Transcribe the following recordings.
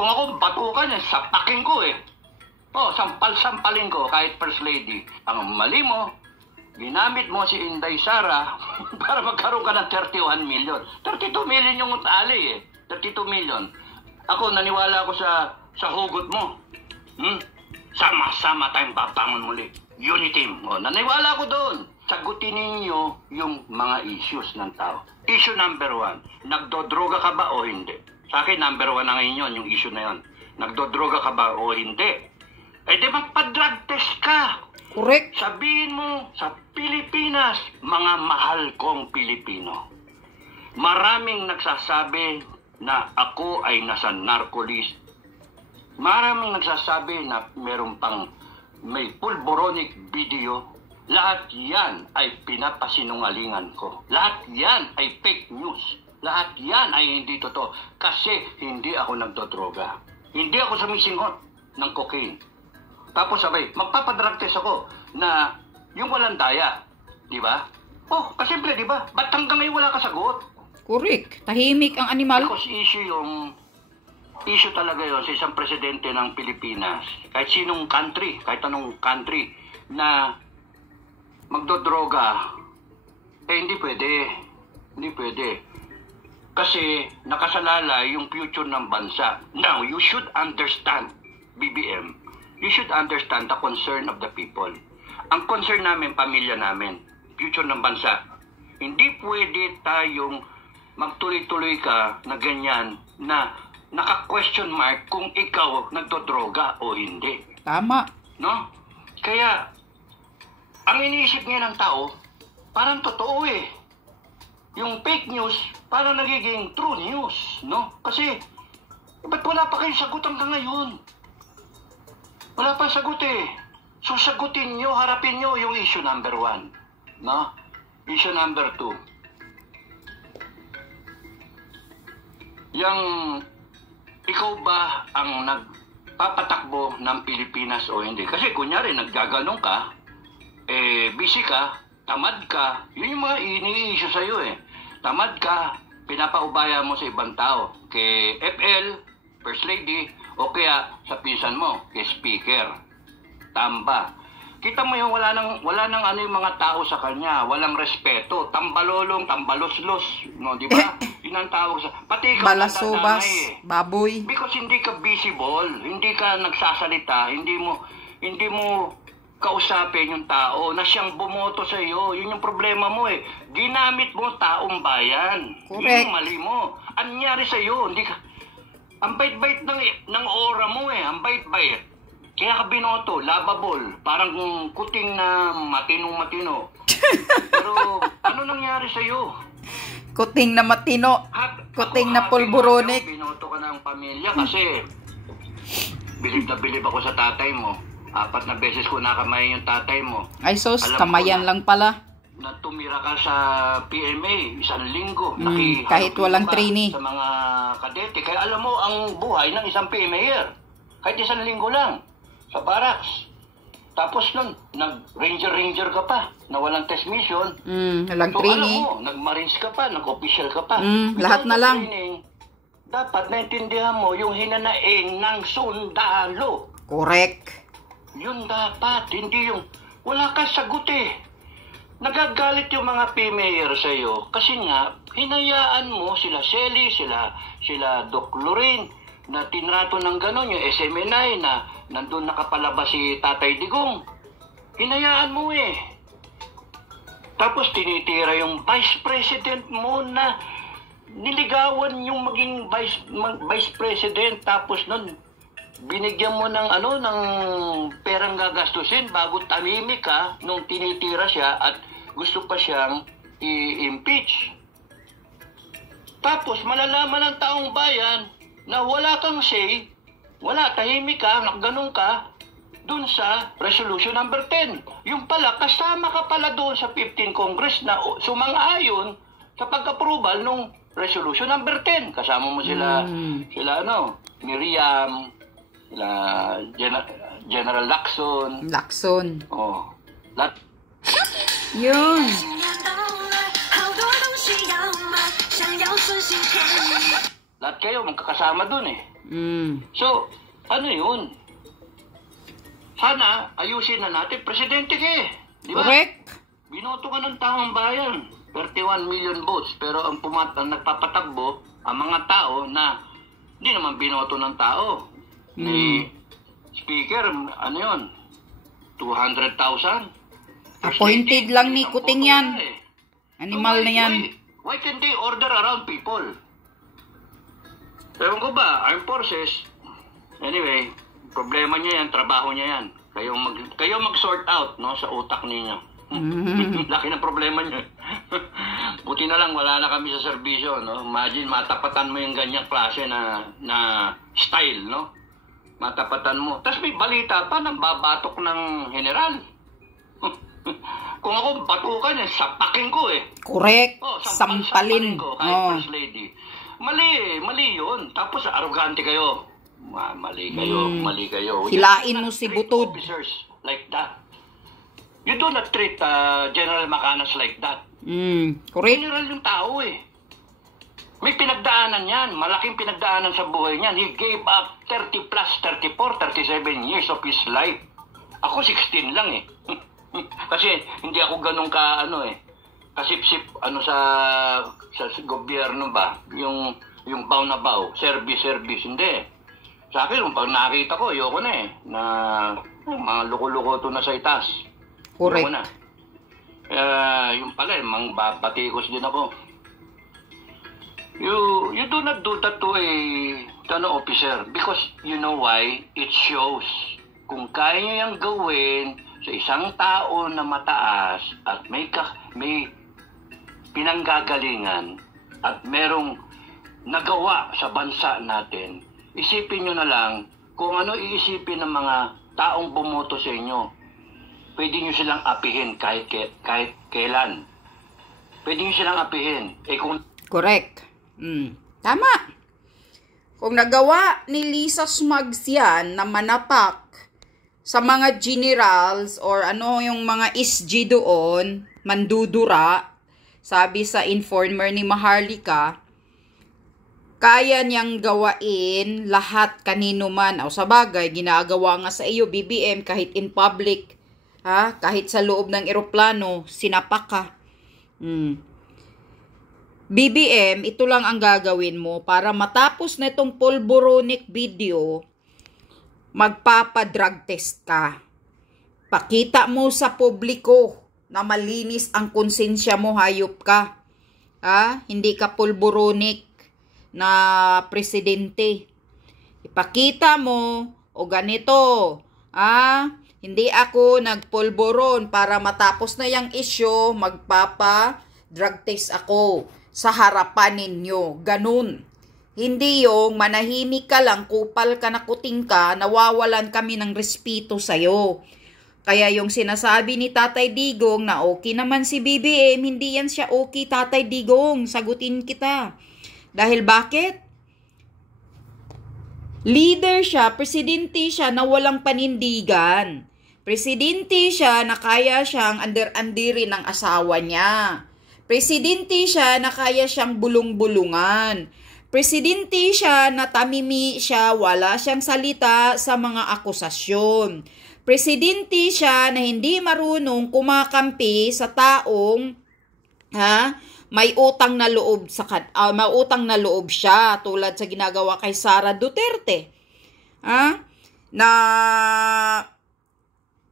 Kung ako batukan yan, sapakin ko eh. Oh, sampal-sampalin ko kahit First Lady. Ang mali mo, ginamit mo si Inday Sara para magkaroon ka ng 31 million. 32 million yung tali eh. 32 million. Ako, naniwala ako sa hugot mo. Sama-sama tayong babangon muli. Unity. O, naniwala ako doon. Sagutin ninyo yung mga issues ng tao. Issue number 1, nagdodroga ka ba o hindi? Sa akin, number 1 na ngayon yung issue na yun. Nagdodroga ka ba o hindi? Eh di magpa-drug test ka. Correct. Sabihin mo sa Pilipinas, mga mahal kong Pilipino. Maraming nagsasabi na ako ay nasa narcolist. Maraming nagsasabi na meron pang may pulboronic video. Lahat yan ay pinapasinungalingan ko. Lahat yan ay fake news. Lahat yan ay hindi totoo. Kasi hindi ako nagdodroga. Hindi ako sumisingot ng cocaine. Tapos sabay, magpapadrug test ako na yung walang daya. Di ba? Oh, kasimple, di ba? Ba't hanggang ngayon wala kasagot? Correct. Tahimik ang animal. Because issue talaga yun sa isang presidente ng Pilipinas. Kahit sinong country, kahit anong country na magdodroga, eh hindi pwede. Hindi pwede. Kasi nakasalala yung future ng bansa. Now, you should understand, BBM, you should understand the concern of the people. Ang concern namin, pamilya namin, future ng bansa. Hindi pwede tayong magtuloy-tuloy ka na ganyan na naka-question mark kung ikaw nagdodroga o hindi. Tama. No? Kaya, ang iniisip ngayon ng tao, parang totoo eh. Yung fake news, parang nagiging true news. No? Kasi, ba't wala pa kayong sagot hanggang ngayon? Wala pa sagot eh. So sagutin nyo, harapin nyo yung issue number 1. No? Issue number 2. Yang ikaw ba ang nagpapatakbo ng Pilipinas o hindi? Kasi kunyari naggaganong ka, busy ka, tamad ka, yun yung mga ini-issue sa'yo eh. Tamad ka, pinapaubaya mo sa ibang tao. Kay FL, First Lady, o kaya sa pinsan mo, kay Speaker. Tamba. Kita mo yung wala nang ano yung mga tao sa kanya, walang respeto, tambalolong, tambaloslos, no, di ba? Yun ang tawag sa pati ikaw balasubas, baboy. Because hindi ka visible, hindi ka nagsasalita, hindi mo kausapin yung tao na siyang bumoto sa iyo. Yun yung problema mo eh. Ginamit mo taong bayan. Correct. Yun yung mali mo. Anyari sa iyo, hindi ka ang bait-bait ng aura mo eh, ang bait-bait. Kaya ka binoto, lovable, parang kuting na matinong-matino. Pero ano nangyari sa'yo? Kuting na matino, kuting na pulboronic. Binoto ka ng pamilya kasi bilib na bilib ako sa tatay mo. 4 na beses ko nakamay yung tatay mo. Ay sos, kamayan lang pala. Na tumira ka sa PMA 1 linggo. Kahit walang trainee. Sa mga kadete. Kaya alam mo ang buhay ng isang PMAer. Kahit 1 linggo lang. Sa barracks. Tapos nun, nag-ranger ka pa na walang test mission. Walang so, trainee. Alam mo, nag-marines ka pa, nag-official ka pa. Lahat na lang. Training, dapat naintindihan mo yung hinanaing ng sundalo. Correct. Yun dapat, hindi yung wala kang sagot eh. Nagagalit yung mga PMAer sa'yo kasi nga, hinayaan mo sila Shelly, sila Doc Lorraine, na tinrato ng gano'n, yung SMNI na nandun nakapalabas si Tatay Digong. Hinayaan mo eh. Tapos tinitira yung Vice President mo na niligawan yung maging Vice President. Tapos nun, binigyan mo ng ng perang gagastusin bago tamimik ka nung tinitira siya at gusto pa siyang i-impeach. Tapos malalaman ng taong bayan na wala kang say, tahimik ka, nakganong ka dun sa resolution number 10. Yung pala, kasama ka pala doon sa 15 Congress na sumang-ayon sa pag-approval nung resolution number 10. Kasama mo sila Miriam, General Lacson. Oh. Yun. Lahat kayo magkakasama dun eh. So, ano yun? Sana ayusin na natin. Presidente ka eh. Di ba? Correct. Binoto ka ng taong bayan. 31 million votes. Pero ang nagpapatakbo, ang mga tao na hindi naman binoto ng tao. Ni Speaker, ano yun? 200,000. Appointed lang ni Kuting yan. Animal na yan. Why can't they order around people? Ewan ko ba, Armed Forces, anyway, problema niya yan, trabaho niya yan. Kayo mag-sort out, no, sa utak niya. Laki ng problema niya. Buti na lang, wala na kami sa serbisyo, no? Imagine, matapatan mo yung ganyang klase na style, no? Matapatan mo. Tapos may balita pa ng babatok ng general. Kung ako batukan, sapakin ko eh. Correct. Sampalin ko, kahit First Lady. Mali yun. Tapos arrogante kayo. Mali kayo. Hilain mo si Butod. Officers like that. You do not treat General Macanas like that. Correct. General yung tao eh. May pinagdaanan yan. Malaking pinagdaanan sa buhay niyan. He gave up 30 plus, 34, 37 years of his life. Ako 16 lang eh. Kasi hindi ako ganun kasip-sip sa gobyerno ba, yung baw na baw, service, hindi. Sa akin, kung pag nakita ko, ayoko na eh, na mga loko-loko to na sa itas. Correct. Ayoko na. Yung pala, mang batikos din ako. You do not do that to an officer because you know why? It shows. Kung kaya nyo yung gawin sa isang tao na mataas at may pinanggagalingan at merong nagawa sa bansa natin, isipin nyo na lang kung ano iisipin ng mga taong bumoto sa inyo. Pwede nyo silang apihin kahit kailan. Pwede nyo silang apihin. Correct. Tama. Kung nagawa ni Lisa Smugs yan na manapak sa mga generals or yung mga SG doon, mandudura, sabi sa informer ni Maharlika, kaya niyang gawain lahat kanino man. O sa bagay, ginagawa nga sa iyo, BBM, kahit in public, kahit sa loob ng eroplano, sinapak ka. BBM, ito lang ang gagawin mo para matapos na itong Polboronic video, magpapadrug test ka. Pakita mo sa publiko na malinis ang konsensya mo, hayop ka. Hindi ka Polboronic na presidente. Ipakita mo, o ganito, hindi ako nagpolboron para matapos na yung issue, magpapa-drug test ako sa harapan ninyo. Ganun. Hindi yung manahimik ka lang, kupal ka na kuting ka, nawawalan kami ng respeto sa'yo. Kaya yung sinasabi ni Tatay Digong na okay naman si BBM, hindi yan siya okay, Tatay Digong. Sagutin kita. Dahil bakit? Leader siya, presidente siya na walang panindigan. Presidente siya na kaya siyang under-andirin ng asawa niya. Presidente siya na kaya siyang bulong-bulungan. Presidente siya na tamimi siya, wala siyang salita sa mga akusasyon. Presidente siya na hindi marunong kumakampi sa taong may utang na loob may utang na loob siya, tulad sa ginagawa kay Sara Duterte. Na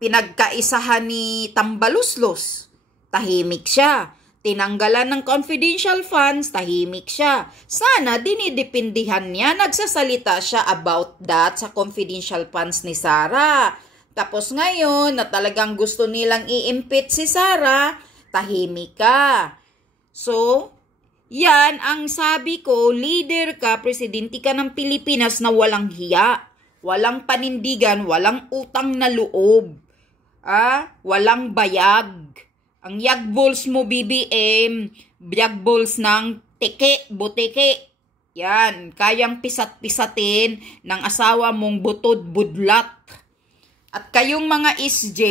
pinagkaisahan ni Tambaluslos, tahimik siya. Tinanggalan ng confidential funds, tahimik siya. Sana dinidepindihan niya, nagsasalita siya about that sa confidential funds ni Sara. Tapos ngayon, na talagang gusto nilang i-impeach si Sara, tahimik ka. So, yan ang sabi ko, leader ka, presidente ka ng Pilipinas na walang hiya, walang panindigan, walang utang na loob, walang bayag. Ang yagbols mo, BBM, yagbols ng teke, buteke. Yan, kayang pisat-pisatin ng asawa mong butod budlak. At kayong mga SJ,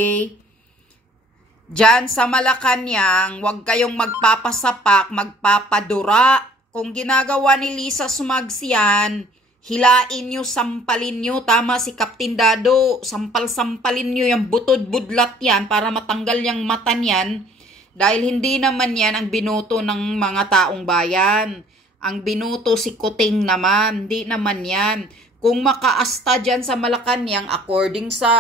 dyan sa Malacanang, huwag kayong magpapasapak, magpapadura. kung ginagawa ni Lisa Smugs yan, hilain nyo, sampalin nyo. Tama si Captain Dado, sampal-sampalin nyo yung butod-budlat yan para matanggal yung mata niyan. Dahil hindi naman yan ang binoto ng mga taong bayan. Ang binoto si Kuting naman, hindi naman yan. Kung makaasta dyan sa Malacanang, according sa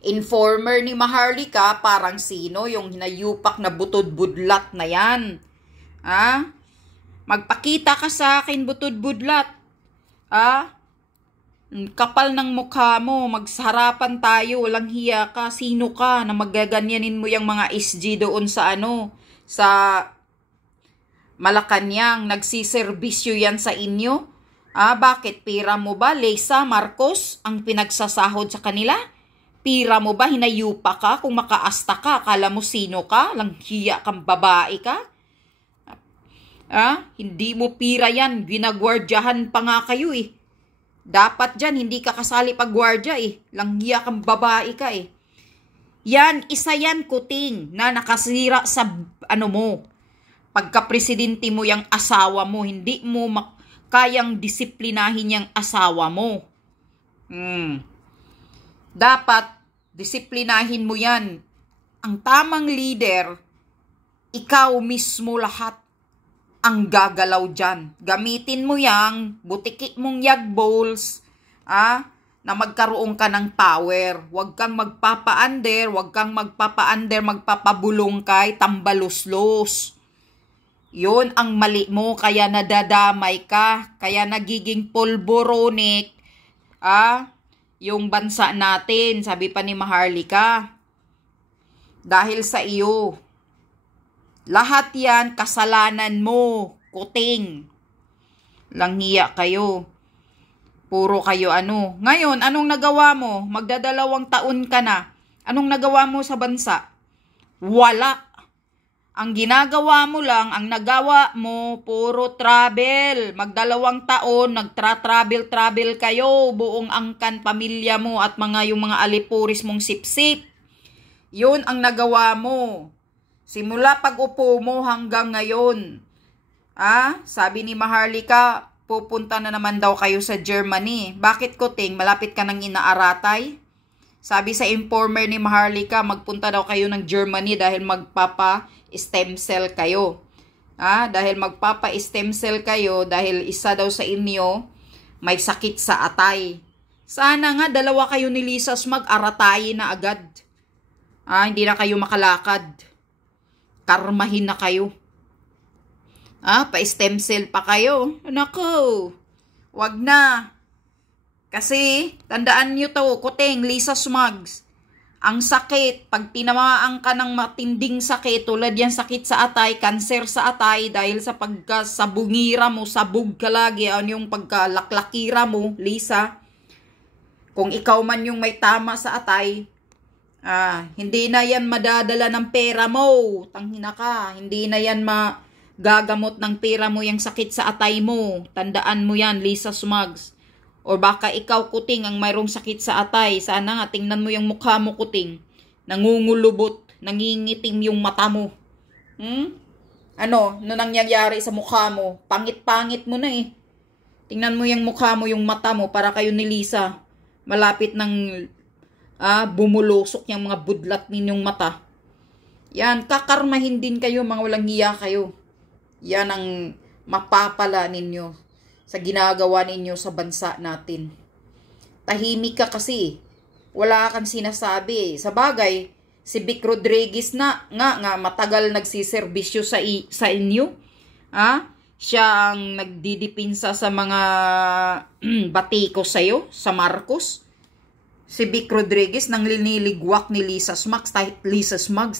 informer ni Maharlika, parang sino yung hinayupak na butod-budlat na yan? Ha? Magpakita ka sa akin, butod-budlat. Ha? Kapal ng mukha mo, magsaharapan tayo, walang hiya ka. Sino ka na magaganyanin mo yung mga SG doon sa sa Malacanang? Nagsiservisyo yan sa inyo? Bakit? Pira mo ba, Lisa Marcos, ang pinagsasahod sa kanila? Pira mo ba, hinayupa ka? Kung makaasta ka, akala mo sino ka? Lang hiya kang babae ka? Hindi mo pira yan, ginagwardyahan pa nga kayo eh. Dapat dyan, hindi ka kasali pag-gwardya eh. Langhiya kang babae ka eh. Yan, isa yan, Kuting, na nakasira sa mo. Pagka-presidente mo yung asawa mo, hindi mo kayang disiplinahin yung asawa mo. Dapat, disiplinahin mo yan. Ang tamang leader, ikaw mismo lahat ang gagalaw dyan. Gamitin mo yang butiki mong yag bowls, na magkaroon ka ng power. Huwag kang magpapa-under, magpapabulong kay tambaluslos. Yun ang mali mo, kaya nadadamay ka, kaya nagiging polboronic, yung bansa natin, sabi pa ni Maharlika. Dahil sa iyo. Lahat yan, kasalanan mo, Kuting. Langhiya kayo. Puro kayo Ngayon, anong nagawa mo? Magdadalawang taon ka na. Anong nagawa mo sa bansa? Wala. Ang ginagawa mo lang, ang nagawa mo, puro travel. Magdalawang taon, nagtra-travel kayo. Buong angkan, pamilya mo at yung mga alipuris mong sipsip. Yun ang nagawa mo. Simula pag-upo mo hanggang ngayon. Sabi ni Maharlika, pupunta na naman daw kayo sa Germany. Bakit, Kuting? Malapit ka nang inaaratay? Sabi sa informer ni Maharlika, magpunta daw kayo ng Germany dahil magpapa-stem cell kayo. Dahil magpapa-stem cell kayo, dahil isa daw sa inyo may sakit sa atay. Sana nga dalawa kayo ni Lisa mag-aratayin na agad. Hindi na kayo makalakad. Karmahin na kayo. Pa-stem cell pa kayo. Nako, wag na. Kasi, tandaan nyo to, Kuting, Lisa Smugs. Ang sakit, pag tinamaan ka ng matinding sakit, tulad yan sakit sa atay, kanser sa atay, dahil sa pagkasabungira mo, sabog ka lagi, yung pagkalaklakira mo, Lisa. Kung ikaw man yung may tama sa atay, hindi na yan madadala ng pera mo. Tanghina ka. Hindi na yan magagamot ng pera mo yung sakit sa atay mo. Tandaan mo yan, Lisa Smugs. O baka ikaw, Kuting, ang mayroong sakit sa atay. Sana nga, tingnan mo yung mukha mo, Kuting. Nangungulubot, nangingitim yung mata mo. Ano nangyayari sa mukha mo? Pangit-pangit mo na eh. Tingnan mo yung mukha mo, yung mata mo, para kayo ni Lisa. Malapit ng bumulusok yung mga budlat ninyong mata. Yan, kakarmahin din kayo, mga walang hiya kayo. Yan ang mapapala ninyo sa ginagawa ninyo sa bansa natin. Tahimik ka kasi. Wala kang sinasabi. Sa bagay, si Vic Rodriguez nga matagal nagsiservisyo sa inyo. Siya ang nagdidipinsa sa mga batiko sa'yo, sa Marcos. Si Vic Rodriguez nang liniligwak ni Lisa Smugs,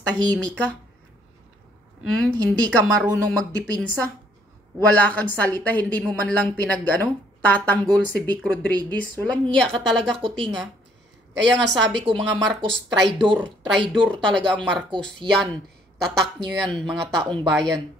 tahimik ka. Hindi ka marunong magdipinsa. Wala kang salita, hindi mo man lang tatanggol si Vic Rodriguez. Walang hiya ka talaga, Kuting. Kaya nga sabi ko, mga Marcos, traidor talaga ang Marcos. Yan, tatak nyo yan, mga taong bayan.